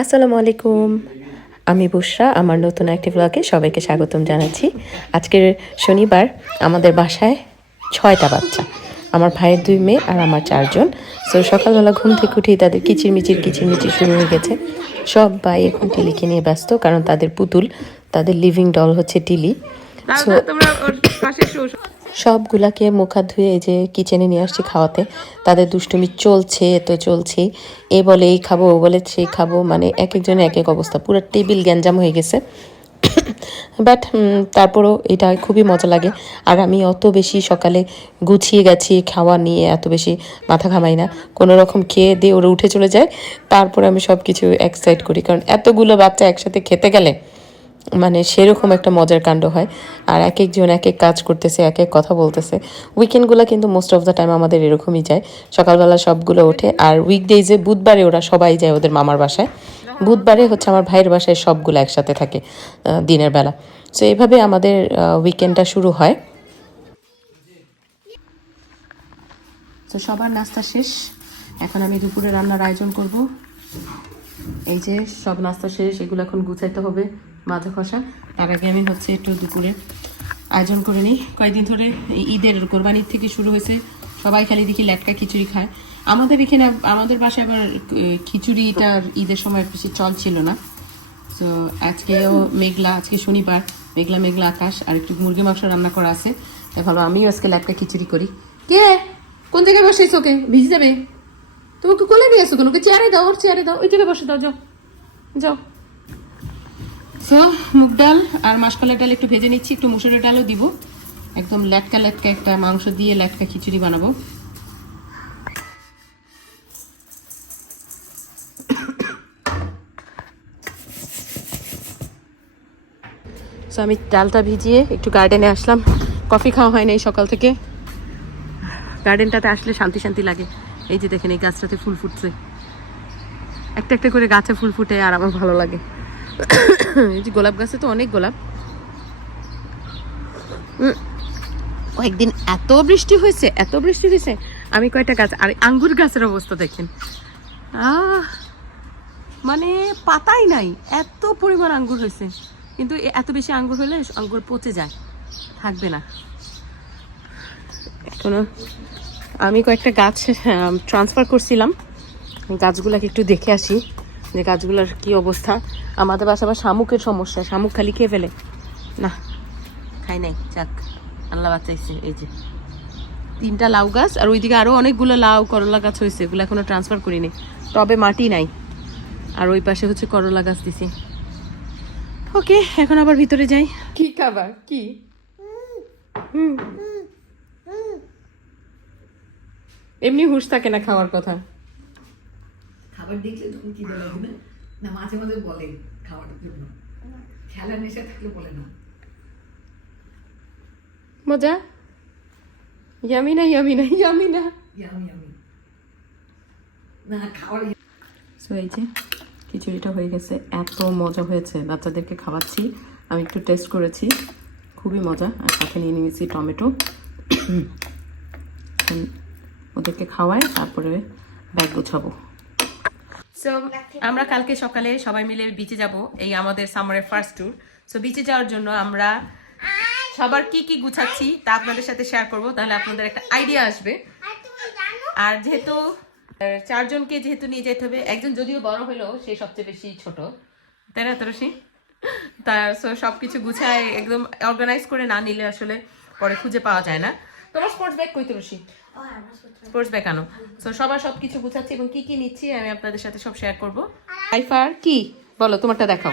আসসালামু আলাইকুম। আমি বুশরা আমার নতুন একটি ব্লগে সবাইকে স্বাগতম জানাচ্ছি। আজকের শনিবার আমাদের বাসায় ছয়টা বাচ্চা আমার ভাইয়ের দুই মেয়ে আর আমার চারজন। সো সকালবেলা ঘুম থেকে উঠেই তাদের কিচিরমিচির কিচিরমিচির শুরু হয়ে গেছে। সব ভাই এখন টিলিকে নিয়ে ব্যস্ত কারণ তাদের পুতুল তাদের লিভিং ডল হচ্ছে টিলি। সো সবগুলাকে মুখ হাত ধুয়ে এই যে কিচেনে নিয়ে আসছি খাওয়াতে। তাদের দুষ্টুমি চলছে তো চলছেই এ বলে, এই খাব, ও বলে, সেই খাব। মানে এক একজনের এক এক অবস্থা। পুরো টেবিল গ্যাঞ্জাম হয়ে গেছে। বাট তারপরও এটা খুবই মজা লাগে। আর আমি অত বেশি সকালে গুছিয়ে গেছি, খাওয়া নিয়ে এত বেশি মাথা ঘামাই না। কোনো রকম খেয়ে দিয়ে ওরা উঠে চলে যায়। তারপরে আমি সব কিছু এক্সাইট করি। কারণ এতগুলো বাচ্চা একসাথে খেতে গেলে মানে সেরকম একটা মজার কাণ্ড হয়। আর এক একজন এক এক কাজ করতেছে এক এক কথা বলতেছে। উইকেন্ডগুলো কিন্তু মোস্ট অফ দ্য টাইম আমাদের এরকমই যায়। সকালবেলা সবগুলো ওঠে। আর উইকডেজে বুধবারে ওরা সবাই যায় ওদের মামার বাসায়। বুধবারে হচ্ছে আমার ভাইয়ের বাসায় সবগুলো একসাথে থাকে দিনের বেলা। সো এইভাবে আমাদের উইকেন্ডটা শুরু হয়। তো সবার নাস্তা শেষ। এখন আমি দুপুরে রান্নার আয়োজন করব। এই যে সব নাস্তা শেষ, এগুলো এখন গুছাইতে হবে। মাঝে খসা তার আগে আমি হচ্ছে একটু দুপুরে আয়োজন করে নিই। কয়েকদিন ধরে ঈদের কোরবানির থেকে শুরু হয়েছে। সবাই খালি দেখি ল্যাটকা খিচুড়ি খায়। আমাদের এখানে, আমাদের বাসায় আবার খিচুড়িটার ঈদের সময় বেশি চল ছিল না। তো আজকেও মেঘলা, আজকে শনিবার, মেঘলা মেঘলা আকাশ আর একটু মুরগি মাংস রান্না করা আছে। তাই ভালো আমিও আজকে ল্যাটকা খিচুড়ি করি। কে? কোন জায়গায় বসেছ ওকে? ভিজে যাবে? তোমাকে কোলে নিয়ে আসো কোনো? চেয়ারে দাও, ওর চেয়ারে দাও। ওই জায়গায় বসে দাও, যাও। যাও। সো মুগ ডাল আর মাসকলাই ডাল একটু ভেজে নিচ্ছি, একটু মুসুরের ডালও দিব। একদম ল্যাটকা ল্যাটকা একটা মাংস দিয়ে ল্যাটকা খিচুড়ি বানাবো। সো আমি ডালটা ভিজিয়ে একটু গার্ডেনে আসলাম। কফি খাওয়া হয় নাই সকাল থেকে। গার্ডেনটাতে আসলে শান্তি শান্তি লাগে। এই যে দেখেন, এই গাছটাতে ফুল ফুটছে। একটা একটা করে গাছে ফুল ফুটে আর আমার ভালো লাগে। এই যে গোলাপ গাছে তো অনেক গোলাপ। কয়েকদিন এত বৃষ্টি হয়েছে, এত বৃষ্টি হয়েছে। আমি কয়টা গাছ, আর আঙ্গুর গাছের অবস্থা দেখেন। মানে পাতাই নাই, এত পরিমাণ আঙ্গুর হয়েছে। কিন্তু এত বেশি আঙ্গুর হলে আঙ্গুর পচে যায়, থাকবে না। এখনও আমি কয়েকটা গাছ ট্রান্সফার করছিলাম। গাছগুলাকে একটু দেখে আসি। যে গাছগুলোর কি অবস্থা? আমাদের বাসা আবার শামুকের সমস্যা। শামুক খালি খেয়ে ফেলে। না খাই নাই। যাক আল্লাহ বাঁচাইছে। এই যে তিনটা লাউ গাছ আর ওইদিকে আরও অনেকগুলো লাউ করলা গাছ হয়েছে। এগুলো এখনও ট্রান্সফার করিনি। তবে মাটি নাই। আর ওই পাশে হচ্ছে করলা গাছ দিছি। ওকে এখন আবার ভিতরে যাই। কি খাবার? কি? হুম। এমনি হুশ থাকে না খাওয়ার কথা। খাবার দেখলে তখন কি বলে হবে না মাঝে মাঝে বলে খাবারের জন্য খেলা নেশা থাকলে বলে না। মজা? ইয়ামি না ইয়ামি না ইয়ামি না। আমি আমি না খাবার সো এই যে খিচুড়িটা হয়ে গেছে এত মজা হয়েছে। বাচ্চাদেরকে খাওয়াচ্ছি আমি একটু টেস্ট করেছি। খুবই মজা আর সাথে নিয়ে নিয়েছি টমেটো। ওদেরকে খাওয়াই তারপরে ব্যাগ গোছাবো। সো আমরা কালকে সকালে সবাই মিলে বিচে যাব এই আমাদের সামারের ফার্স্ট ট্যুর সো বিচে যাওয়ার জন্য আমরা সবার কি কি গুছাচ্ছি তা আপনাদের সাথে শেয়ার করব তাহলে আপনাদের একটা আইডিয়া আসবে। আর যেহেতু চারজনকে যেহেতু নিয়ে যেতে হবে একজন যদিও বড় হলেও সে সবচেয়ে বেশি ছোট। তাই না তরসি তার সো সব কিছু গুছায় একদম অর্গানাইজ করে না নিলে আসলে পরে খুঁজে পাওয়া যায় না। তোমার স্পোর্টস ব্যাগ কই তরসি স্পোর্টস ব্যাগ আনো। সো সবার সব কিছু গুছাচ্ছি এবং কি কি নিচ্ছি আমি আপনাদের সাথে সব শেয়ার করব। আইফার কি? বলো তোমারটা দেখাও।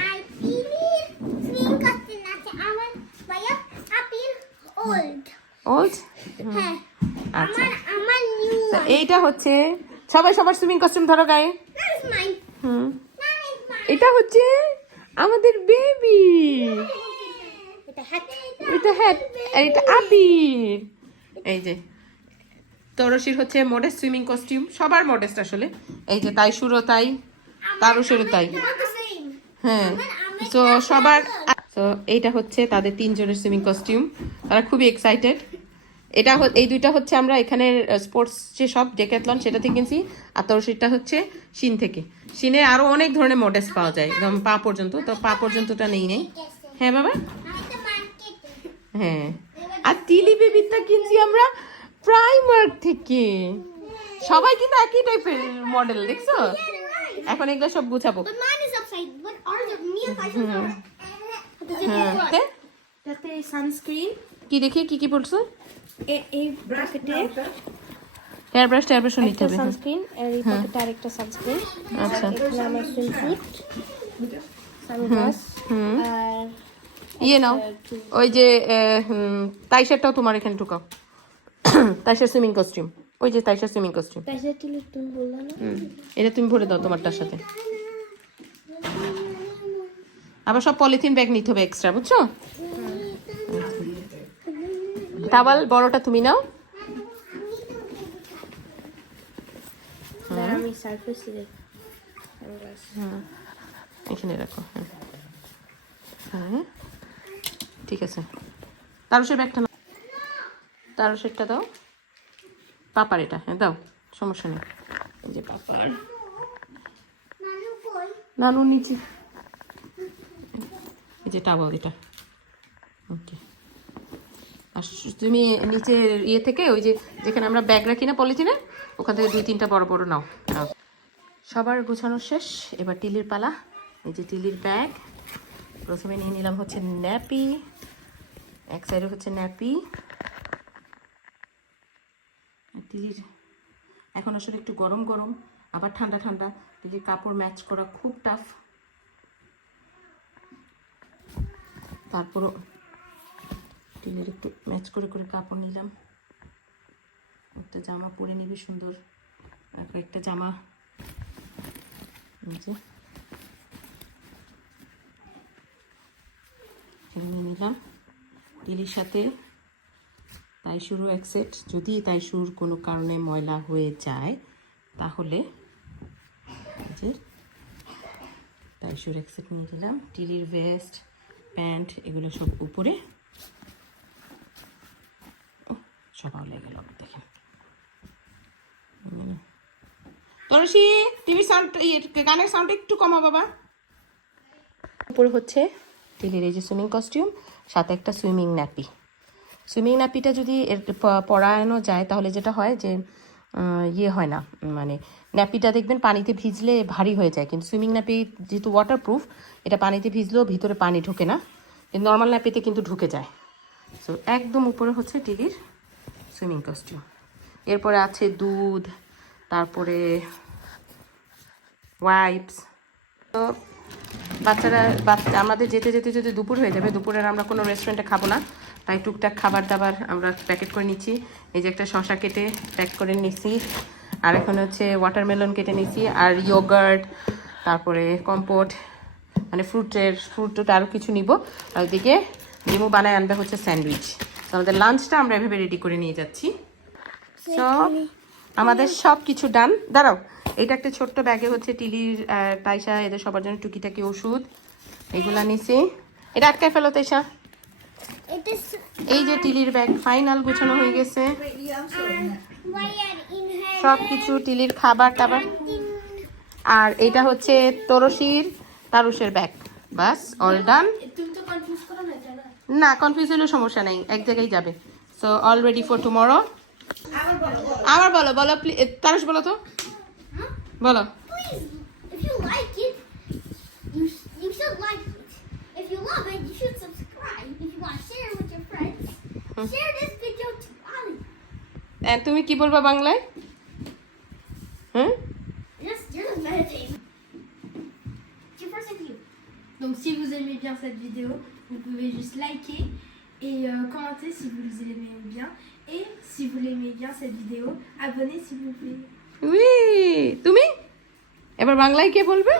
ওল্ড হ্যাঁ। আচ্ছা। তো এইটা হচ্ছে সবাই সবার সুইমিং কস্টিউম ধরো গায়ে। হুম। এটা হচ্ছে আমাদের বেবি এটা হ্যাট আর এটা আবির। এই যে তরসির হচ্ছে মডেস্ট সুইমিং কস্টিউম সবার মডেস্ট আসলে। এই যে তাই সুরো তাই তাই। নট দ্য সেম হ্যাঁ তো সবার তো এইটা হচ্ছে তাদের তিনজনের সুইমিং কস্টিউম তারা খুবই এক্সাইটেড এটা এই দুইটা হচ্ছে আমরা এখানে স্পোর্টস যে সব ডেকাথলন সেটা থেকে কিনছি আর তরসিরটা হচ্ছে শিন থেকে। শিনে আরও অনেক ধরনের মডেলস পাওয়া যায় একদম পা পর্যন্ত তো পা পর্যন্তটা নেই নেই। হ্যাঁ বাবা. হ্যাঁ। আর তিলি বেবিটা কিনছি আমরা প্রাইমার্ক থেকে। সবাই কিন্তু একই টাইপের মডেল দেখছ. এখন এগুলো সব গুছাবো। কি দেখি কি কি বলছো এই পকেটে হেয়ার ব্রাশ টেয়ার ব্রাশও নিতে হবে। সানস্ক্রিন আর এই পকেটে আরেকটা সানস্ক্রিন আচ্ছা। এখানে আমার সুইমস্যুট সানগ্লাস আর ইয়ে নাও ওই যে তাইশারটাও তোমার এখানে ঢুকাও। তাইশার সুইমিং কস্টিউম ওই যে তাইশার সুইমিং কস্টিউম এটা তুমি ভরে দাও তোমারটার সাথে। আবার সব পলিথিন ব্যাগ নিতে হবে এক্সট্রা বুঝছ? টাওয়াল বড়টা তুমি নাও। এখানে রাখো হ্যাঁ হ্যাঁ। ঠিক আছে। তারসের ব্যাগটা নাও। তারসেরটা দাও। পাপার এটা হ্যাঁ দাও, সমস্যা নেই। এই যে পাপার. নানু নিচে। এই যে টাওয়াল এটা। ওকে। আর তুমি নিচে ইয়ে থেকে ওই যে যেখানে আমরা ব্যাগ রাখি না পলিথিনে, ওখান থেকে দুই তিনটা বড় বড় নাও। সবার গোছানো শেষ। এবার টিলির পালা। এই যে টিলির ব্যাগ। প্রথমে নিয়ে নিলাম হচ্ছে ন্যাপি। এক সাইডে হচ্ছে ন্যাপি। টিলির এখন আসলে একটু গরম গরম, আবার ঠান্ডা ঠান্ডা। টিলির কাপড় ম্যাচ করা খুব টাফ তারপরও টিলের একটু ম্যাচ করে করে কাপড় নিলাম। একটা জামা পরে নিবি সুন্দর। আর কয়েকটা জামা। নিলাম। টিলির সাথে তাইশুরও এক সেট যদি তাইশুর কোনো কারণে ময়লা হয়ে যায় তাহলে যে তাইশুর এক সেট নিয়ে নিলাম। টিলির ভেস্ট প্যান্ট এগুলো সব উপরে। ওহ, সব আউলে গেল দেখেন তরসি টিভির সাউন্ড গানের সাউন্ড একটু কমা বাবা। উপরে হচ্ছে টিলির এই যে সুইমিং কস্টিউম, সাথে একটা সুইমিং ন্যাপি। সুইমিং ন্যাপিটা যদি এর প- যায়, তাহলে যেটা হয় যে ইয়ে হয় না মানে ন্যাপিটা দেখবেন পানিতে ভিজলে ভারী হয়ে যায়, কিন্তু সুইমিং ন্যাপি যেহেতু ওয়াটারপ্রুফ এটা পানিতে ভিজলেও ভিতরে পানি ঢোকে না নর্মাল ন্যাপিতে কিন্তু ঢুকে যায়। সো একদম উপরে হচ্ছে টিলির সুইমিং কস্টিউম। এরপরে আছে দুধ, তারপরে ওয়াইপস তো বাচ্চারা বাচ্চা আমাদের যেতে যেতে যদি দুপুর হয়ে যাবে দুপুরের আমরা কোনো রেস্টুরেন্টে খাব না। তাই টুকটাক খাবার দাবার আমরা প্যাকেট করে নিচ্ছি। এই যে একটা শশা কেটে প্যাক করে নিচ্ছি। আর এখন হচ্ছে ওয়াটারমেলন কেটে নিচ্ছি। আর ইয়োগার্ট তারপরে কম্পোট মানে ফ্রুটের ফ্রুট আরও কিছু নিব। আর ওইদিকে লিমু বানায় আনবে হচ্ছে স্যান্ডউইচ। তো আমাদের লাঞ্চটা আমরা এভাবে রেডি করে নিয়ে যাচ্ছি। সব আমাদের সব কিছু ডান দাঁড়াও। এটা একটা ছোট্ট ব্যাগে হচ্ছে টিলির তাইসা এদের সবার জন্য টুকিটাকি ওষুধ। এগুলা নিছি। এটা আটকায় ফেলো তাইসা এই যে টিলির ব্যাগ ফাইনাল গোছানো হয়ে গেছে. সব কিছু টিলির খাবার টাবার আর এটা হচ্ছে তরসির তারুষের ব্যাগ। বাস অল ডান না কনফিউজ হলে সমস্যা নেই এক জায়গায় যাবে। সো অলরেডি ফর টুমরো আবার বলো বলো তারুষ বলো তো। বলো Please, if you like it, you you should like it. If you love it, you should subscribe. If you want to share it with your friends, share this video to Ali. And তুমি কি বলবা বাংলায় হুম Just you're just meditating. Tu penses que you? Donc si vous aimez bien cette vidéo, vous pouvez juste liker et euh, commenter si vous l'aimez bien. Et si vous l'aimez bien cette vidéo, abonnez s'il vous plaît. তুমি? এবার বাংলায় কে বলবে?